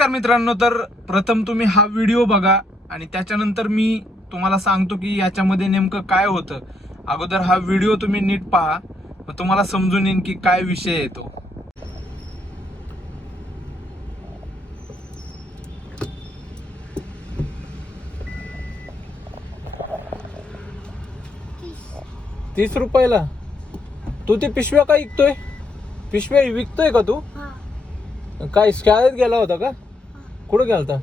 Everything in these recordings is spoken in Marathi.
नमस्कार मित्रांनो तर प्रथम तुम्ही हा व्हिडिओ बघा आणि त्याच्यानंतर मी तुम्हाला सांगतो की याच्यामध्ये नेमकं काय होतं. अगोदर हा व्हिडिओ तुम्ही नीट पहा मग तुम्हाला समजून येईन की काय विषय आहे तो. तीस रुपयाला? तू ते पिशव्या काय विकतोय? पिशव्या विकतोय का तू? हा. काय शाळेत गेला होता का? कुठं गेला होता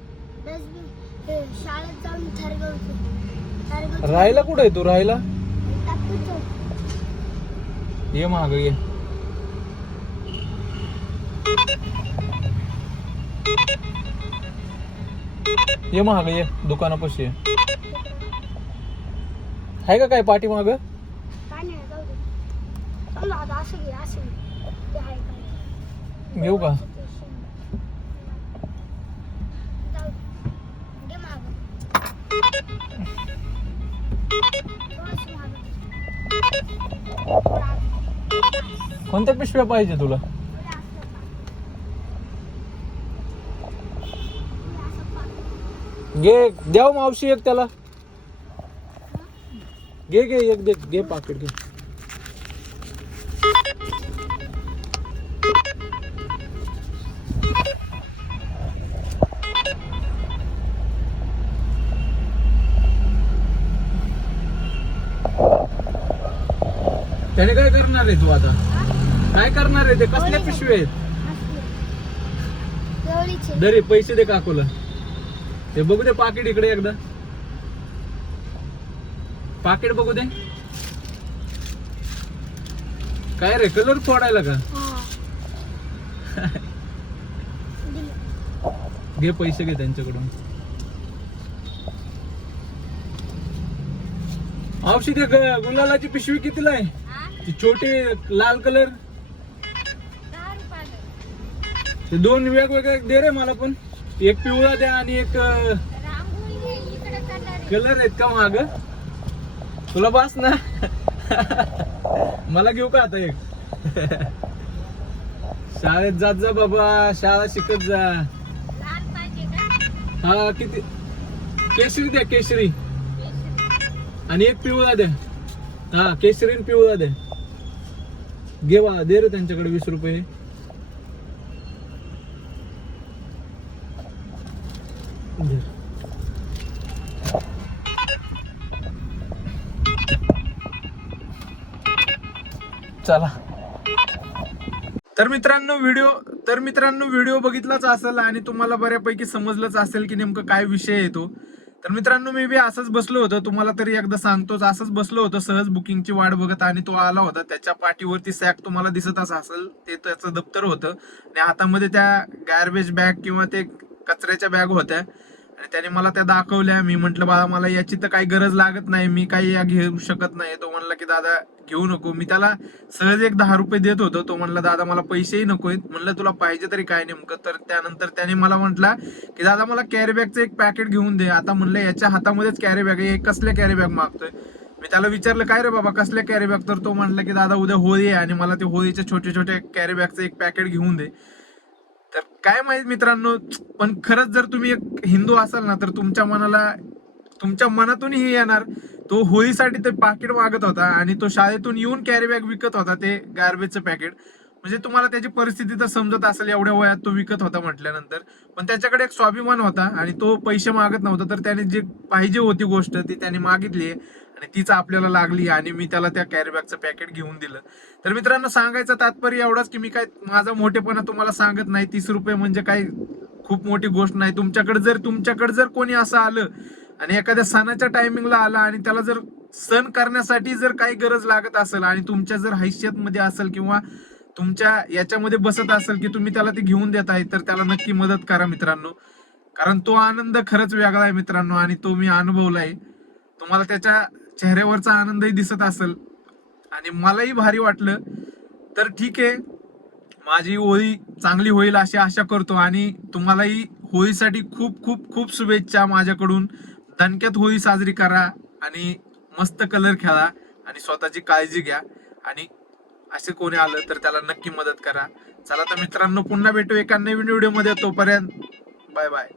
शाळेत जाऊन थरगवतो राहायला कुठं आहे तू? राहायला? ये महाग ये. ये महाग ये. दुकानापाशी ये. आहे का काय पाठी माग? घेऊ का? कोणत्या पिशव्या पाहिजे तुला? घे द्याव मावशी एक त्याला. घे घे एक दे घे पाकिट घे. त्याने काय करणार आहे तू आता काय करणार आहे ते कसल्या पिशवे आहेत. जवळीचे. दरे पैसे दे काकूला ते बघू दे पाकिट इकडे एकदा पाकिट बघू दे काय रे कलर फोडायला का हा. दिलं. घे पैसे घे त्यांच्याकडून औषधी गुलालाची पिशवी कितीला आहे? ती छोटी लाल कलर? ते दोन वेगवेगळे दे रे मला पण. एक पिवळा द्या आणि एक कलर आहेत का माग? तुला बस ना. मला घेऊ का आता एक? शाळेत जात जा बाबा. शाळा शिकत जा. हा किती? केशरी द्या केशरी. आणि एक पिवळा द्या. हा केशरी पिवळा द्या. घेवा दे रे त्यांच्याकडे वीस रुपये. चला. तर मित्रांनो व्हिडिओ तर मित्रांनो व्हिडिओ बघितलाच असेल आणि तुम्हाला बऱ्यापैकी समजलंच असेल की नेमकं काय विषय येतो तर मित्रांनो मी बी असंच बसलो होतो. तुम्हाला तरी एकदा सांगतोच असंच बसलो होतो. सहज बुकिंगची वाट बघत आणि तो आला होता. त्याच्या पाठीवरती सॅक तुम्हाला दिसत असेल ते त्याचं दप्तर होतं. आणि हातामध्ये त्या गार्बेज बॅग किंवा ते कचऱ्याच्या बॅग होत्या. आणि त्याने मला त्या दाखवल्या. मी म्हंटल बाळा मला याची तर काही गरज लागत नाही. मी काही या घेऊ शकत नाही. तो म्हणला की दादा घेऊ नको. मी त्याला सहज एक दहा रुपये देत होतो. तो म्हणला दादा मला पैसेही नको आहेत. म्हणलं तुला पाहिजे तरी काय नेमकं? तर त्यानंतर त्याने मला म्हटला की दादा मला कॅरीबॅगचं एक पॅकेट घेऊन दे. आता म्हणलं याच्या हातामध्येच कॅरीबॅग आहे. कसल्या कॅरीबॅग मागतोय? मी त्याला विचारलं काय रे बाबा कसल्या कॅरीबॅग तर तो म्हटलं की दादा उद्या होळी आहे आणि मला ते होळीच्या छोटे छोटे कॅरीबॅगचं एक पॅकेट घेऊन दे. तर काय माहीत मित्रांनो पण खरंच जर तुम्ही एक हिंदू असाल ना तर तुमच्या मनाला तुमच्या मनातून हे येणार. तो होळीसाठी ते पाकिट मागत होता आणि तो शाळेतून येऊन कॅरी बॅग विकत होता ते गार्बेजचं पॅकेट म्हणजे तुम्हाला त्याची परिस्थिती तर समजत असेल एवढ्या वयात तो विकत होता म्हटल्यानंतर. पण त्याच्याकडे एक स्वाभिमान होता आणि तो पैसे मागत नव्हता तर त्याने जे पाहिजे होती गोष्ट ती त्याने मागितली आणि तीच आपल्याला लागली आणि मी त्याला त्या कॅरी बॅगचं पॅकेट घेऊन दिलं. तर मित्रांनो सांगायचं तात्पर्य एवढाच की मी काय माझा मोठेपणा तुम्हाला सांगत नाही तीस रुपये म्हणजे काय खूप मोठी गोष्ट नाही. तुमच्याकडे जर तुमच्याकडे जर कोणी असं आलं आणि एखाद्या सणाच्या टायमिंगला आला आणि त्याला जर सण करण्यासाठी जर काही गरज लागत असेल आणि तुमच्या जर हैसियत मध्ये असेल किंवा तुमच्या याच्यामध्ये बसत असेल की तुम्ही त्याला ते घेऊन देत आहे तर त्याला नक्की मदत करा मित्रांनो. कारण तो आनंद खरंच वेगळा आहे मित्रांनो आणि तो मी अनुभवलाय. तुम्हाला त्याच्या चेहऱ्यावरचा आनंदही दिसत असेल आणि मलाही भारी वाटलं. तर ठीक आहे. माझी होळी चांगली होईल अशी आशा करतो आणि तुम्हालाही होळीसाठी खूप खूप खूप शुभेच्छा माझ्याकडून. दणक्यात होळी साजरी करा आणि मस्त कलर खेळा आणि स्वतःची काळजी घ्या. आणि असे कोणी आलं तर त्याला नक्की मदत करा. चला तर मित्रांनो पुन्हा भेटू एका नवीन व्हिडिओमध्ये तोपर्यंत बाय बाय